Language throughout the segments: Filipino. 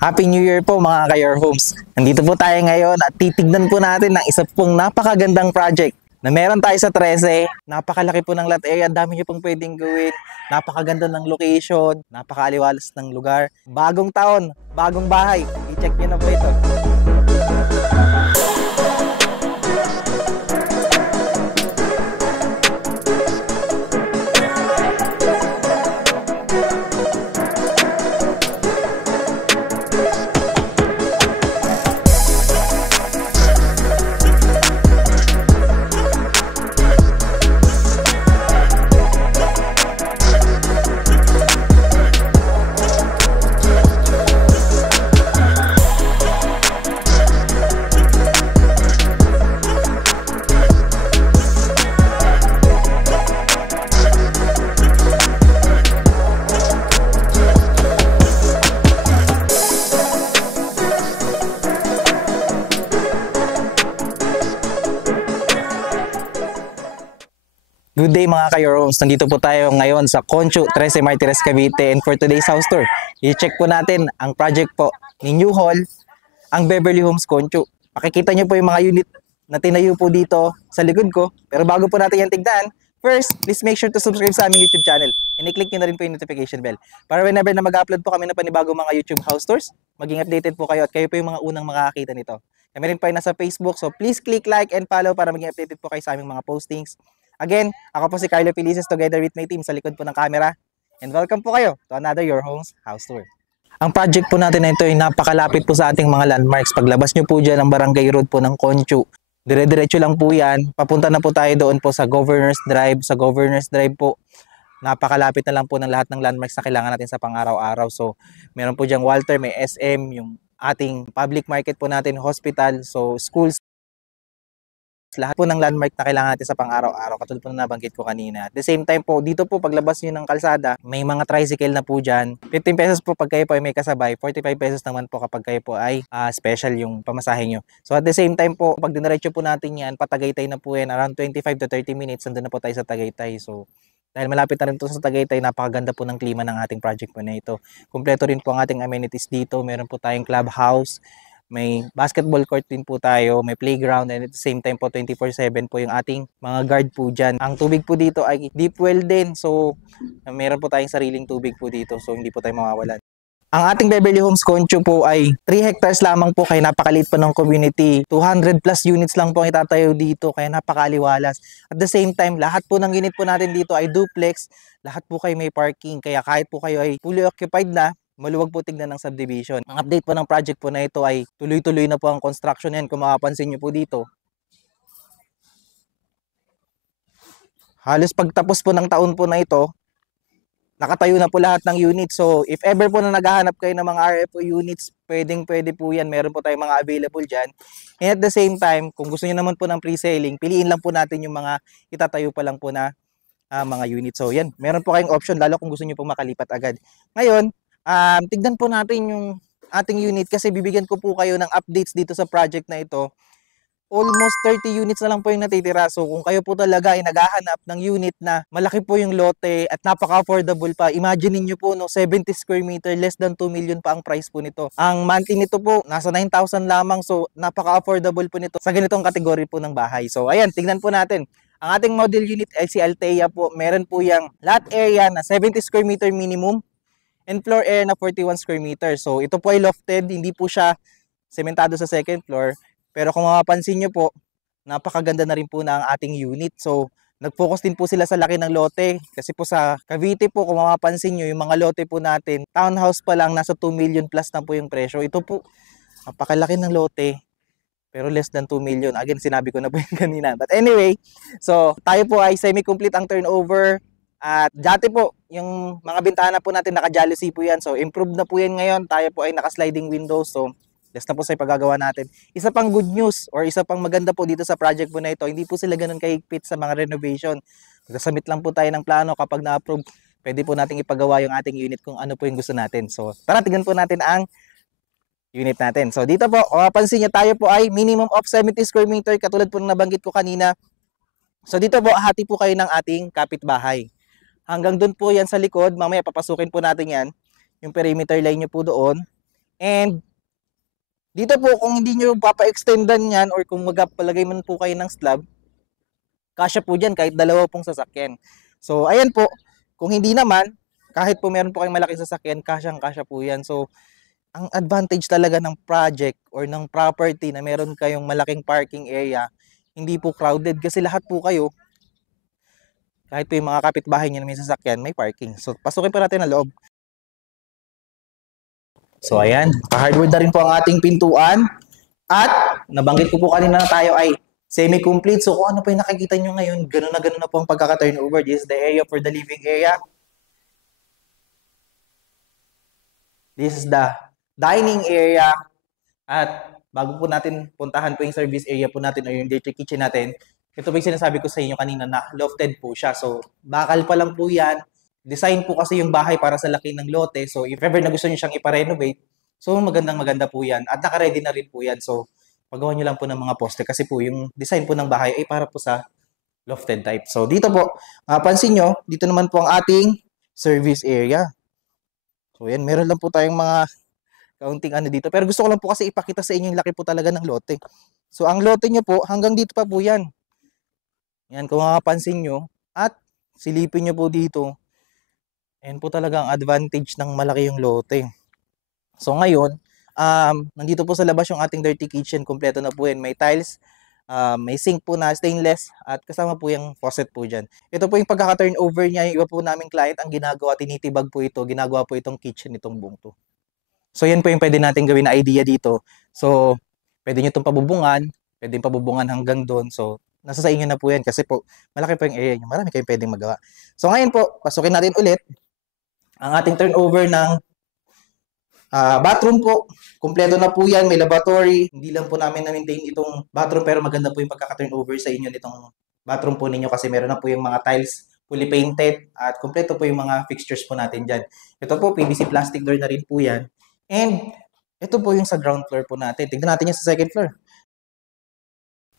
Happy New Year po mga ka-Your Homes. Nandito po tayo ngayon at titignan po natin ng isa pong napakagandang project na meron tayo sa 13. Napakalaki po ng lot area, dami niyo pong pwedeng gawin. Napakaganda ng location, napakaaliwalas ng lugar. Bagong taon, bagong bahay. I-check niyo na po ito. Good day mga ka-Your Homes. Nandito po tayo ngayon sa Conchu, 13 Martires, Cavite, and for today's house tour, i-check po natin ang project po ni New Hall, ang Beverly Homes Conchu. Makikita nyo po yung mga unit na tinayo po dito sa likod ko. Pero bago po natin yan tignan, first, please make sure to subscribe sa aming YouTube channel and i-click nyo na rin po yung notification bell para whenever na mag-upload po kami ng panibagong mga YouTube house tours, maging updated po kayo at kayo po yung mga unang makakakita nito. Kami rin po ay nasa Facebook, so please click like and follow para maging updated po kayo sa aming mga postings. Again, ako po si Carlo Felices together with my team sa likod po ng camera. And welcome po kayo to another Your Homes House Tour. Ang project po natin na ito ay napakalapit po sa ating mga landmarks. Paglabas nyo po dyan ang Barangay Road po ng Conchu, dire-diretso lang po yan. Papunta na po tayo doon po sa Governor's Drive. Sa Governor's Drive po, napakalapit na lang po ng lahat ng landmarks na kailangan natin sa pang-araw-araw. So, meron po dyan Walter, may SM, yung ating public market po natin, hospital, so schools, lahat po ng landmark na kailangan natin sa pang-araw-araw, katulad po na nabanggit ko kanina. At the same time po, dito po paglabas nyo ng kalsada, may mga tricycle na po dyan. 15 pesos po pag kayo po ay may kasabay, 45 pesos naman po kapag kayo po ay special yung pamasahe nyo. So at the same time po, pag dinaretso po natin yan, patagaytay na po yan, around 25 to 30 minutes, nandun na po tayo sa Tagaytay. So dahil malapit na rin po sa Tagaytay, napakaganda po ng klima ng ating project po na ito. Kumpleto rin po ang ating amenities dito. Meron po tayong clubhouse, may basketball court din po tayo, may playground, and at the same time po 24/7 po yung ating mga guard po dyan. Ang tubig po dito ay deep well din, so meron po tayong sariling tubig po dito, so hindi po tayo mawawalan. Ang ating Beverly Homes Conchu po ay 3 hectares lamang po, kaya napakaliit po ng community. 200 plus units lang po ang itatayo dito, kaya napakaliwalas. At the same time, lahat po ng unit po natin dito ay duplex. Lahat po kayo may parking, kaya kahit po kayo ay fully occupied na, maluwag po tignan ng subdivision. Ang update po ng project po na ito ay tuloy-tuloy na po ang construction yan. Kung makapansin nyo po dito, halos pagtapos po ng taon po na ito, nakatayo na po lahat ng units. So if ever po na naghahanap kayo ng mga RFO units, pwede po yan. Meron po tayong mga available dyan. And at the same time, kung gusto nyo naman po ng pre-selling, piliin lang po natin yung mga itatayo pa lang po na mga units. So yan, meron po kayong option, lalo kung gusto nyo po makalipat agad. Ngayon, tignan po natin yung ating unit kasi bibigyan ko po kayo ng updates dito sa project na ito. Almost 30 units na lang po yung natitira. So kung kayo po talaga ay naghahanap ng unit na malaki po yung lote at napaka-affordable pa, imagine niyo po, no, 70 square meter, less than 2 million pa ang price po nito. Ang monthly nito po, nasa 9,000 lamang. So napaka-affordable po nito sa ganitong kategory po ng bahay. So ayan, tignan po natin. Ang ating model unit LC Altea po, meron po yung lot area na 70 square meter minimum and floor area na 41 square meters. So ito po ay lofted, hindi po siya sementado sa second floor. Pero kung mapapansin nyo po, napakaganda na rin po na ang ating unit. So nag-focus din po sila sa laki ng lote. Kasi po sa Cavite po, kung mapapansin nyo, yung mga lote po natin, townhouse pa lang, nasa 2 million plus na po yung presyo. Ito po, napakalaki ng lote, pero less than 2 million. Again, sinabi ko na po yung kanina. But anyway, so tayo po ay semi-complete ang turnover. At dati po, yung mga bintana po natin naka-jalousie po yan. So improved na po yan ngayon. Tayo po ay naka-sliding windows. So less na po sa ipagagawa natin. Isa pang good news or isa pang maganda po dito sa project po na ito, hindi po sila ganun kahigpit sa mga renovation. Magsasamit lang po tayo ng plano, kapag na-approve, pwede po nating ipagawa yung ating unit kung ano po yung gusto natin. So tara, tignan po natin ang unit natin. So dito po, kung mapansin nyo, tayo po ay minimum of 70 square meter, katulad po ng nabanggit ko kanina. So dito po, hati po kayo ng ating kapitbahay. Hanggang doon po yan sa likod, mamaya papasukin po natin yan. Yung perimeter line nyo po doon. And dito po, kung hindi nyo papa-extendan yan or kung magpalagay man po kayo ng slab, kasya po dyan kahit dalawa pong sasakyan. So, ayan po. Kung hindi naman, kahit po meron po kayong malaking sasakyan, kasyang-kasya po yan. So, ang advantage talaga ng project or ng property na meron kayong malaking parking area, hindi po crowded kasi lahat po kayo, kahit po yung mga kapitbahay nyo na may sasakyan, may parking. So, pasukin pa natin ang loob. So, ayan. Pa-hardwood na rin po ang ating pintuan. At, nabanggit ko po kanina na tayo ay semi-complete. So, kung ano po yung nakikita nyo ngayon, ganun na po ang pagkaka-turnover. This is the area for the living area. This is the dining area. At, bago po natin puntahan po yung service area po natin o yung dirty kitchen natin, ito po yung sinasabi ko sa inyo kanina na lofted po siya. So, bakal pa lang po yan. Design po kasi yung bahay para sa laki ng lote. So, if ever na gusto nyo siyang ipa-renovate, so maganda po yan. At naka-ready na rin po yan. So, paggawa nyo lang po ng mga poste kasi po yung design po ng bahay ay para po sa lofted type. So, dito po, pansin nyo, dito naman po ang ating service area. So, yan, meron lang po tayong mga kaunting ano dito. Pero gusto ko lang po kasi ipakita sa inyo yung laki po talaga ng lote. So, ang lote nyo po, hanggang dito pa po yan. Yan, kung makapansin nyo. At, silipin nyo po dito. Yan po talaga ang advantage ng malaki yung lote. So ngayon, nandito po sa labas yung ating dirty kitchen. Kompleto na po yan. May tiles, may sink po na stainless, at kasama po yung faucet po dyan. Ito po yung pagkaka-turnover niya. Yung iba po naming client ang ginagawa, tinitibag po ito. Ginagawa po itong kitchen, itong buong to. So yan po yung pwede natin gawin na idea dito. So, pwede nyo itong pabubungan. Pwede yung pabubungan hanggang doon. So, nasa sa inyo na po yan kasi po, malaki po yung area nyo. Marami kayong pwedeng magawa. So ngayon po, pasukin natin ulit ang ating turnover ng bathroom po. Kumpleto na po yan. May lavatory. Hindi lang po namin na-maintain itong bathroom pero maganda po yung pagkaka-turnover sa inyo nitong bathroom po ninyo kasi meron na po yung mga tiles fully painted at kumpleto po yung mga fixtures po natin dyan. Ito po, PVC plastic door na rin po yan. And ito po yung sa ground floor po natin. Tignan natin yung sa second floor.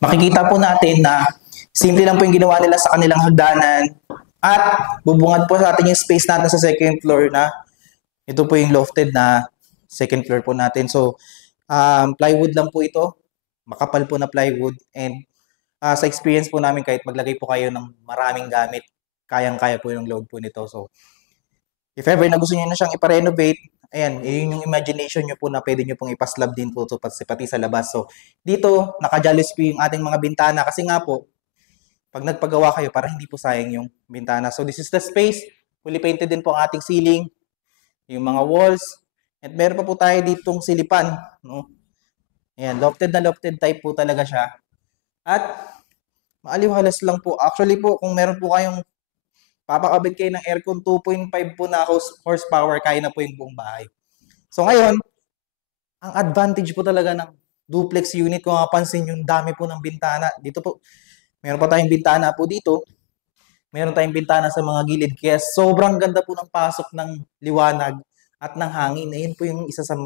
Makikita po natin na simple lang po yung ginawa nila sa kanilang hagdanan. At bubungad po sa atin yung space natin sa second floor na ito po yung lofted na second floor po natin. So, plywood lang po ito. Makapal po na plywood. And sa experience po namin, kahit maglagay po kayo ng maraming gamit, kayang-kaya po yung load po nito. So, if ever na gusto nyo na siyang ipa-renovate, ayan, yun yung imagination nyo po na pwede nyo pong ipaslab din po pati sa labas. So, dito, naka-jalis po yung ating mga bintana kasi nga po, pag nagpagawa kayo, para hindi po sayang yung bintana. So, this is the space. Fully painted din po ang ating ceiling. Yung mga walls. At meron pa po tayo ditong silipan. No? Ayan, lofted na lofted type po talaga siya. At, maaliwalas lang po. Actually po, kung meron po kayong papakabit kayo ng aircon 2.5 po na horsepower, kaya na po yung buong bahay. So, ngayon, ang advantage po talaga ng duplex unit, kung mapansin yung dami po ng bintana. Dito po, meron pa tayong bintana po dito. Meron tayong bintana sa mga gilid. Kaya sobrang ganda po ng pasok ng liwanag at ng hangin. Ayun po yung isa sa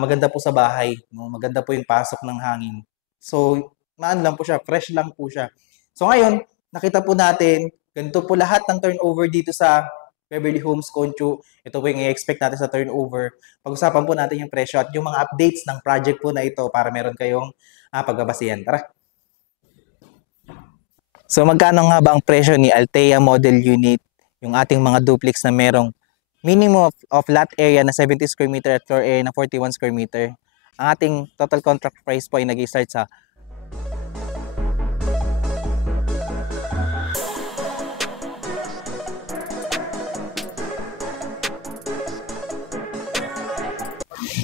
maganda po sa bahay. No? Maganda po yung pasok ng hangin. So, maan lang po siya. Fresh lang po siya. So, ngayon, nakita po natin, ganito po lahat ng turnover dito sa Beverly Homes Concho. Ito po yung i-expect natin sa turnover. Pag-usapan po natin yung presyo at yung mga updates ng project po na ito para meron kayong pagbabasihan. Tara! So magkano nga ba ang presyo ni Altea Model Unit, yung ating mga duplex na merong minimum of lot area na 70 square meter at floor area na 41 square meter? Ang ating total contract price po ay nag-start sa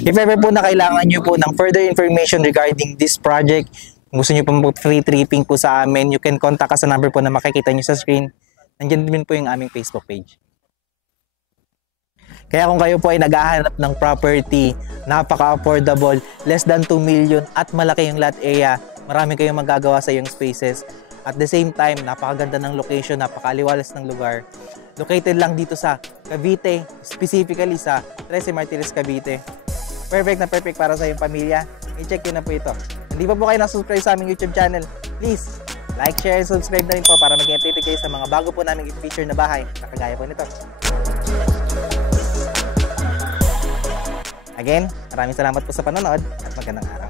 if ever po na kailangan nyo po ng further information regarding this project, gusto nyo pong free tripping po sa amin, you can contact us sa number po na makikita nyo sa screen. Nandiyan din po yung aming Facebook page. Kaya kung kayo po ay naghahanap ng property, napaka-affordable, less than 2 million at malaki yung lot area, marami kayong magagawa sa iyong spaces. At the same time, napakaganda ng location, napakaliwalas ng lugar. Located lang dito sa Cavite, specifically sa 13 Martires, Cavite. Perfect na perfect para sa iyong pamilya. I-check nyo na po ito. Hindi pa po kayo na-subscribe sa aming YouTube channel, please like, share, and subscribe na rin po para maging updated kayo sa mga bago po namin i-feature na bahay na kagaya po nito. Again, maraming salamat po sa panonood at magandang araw.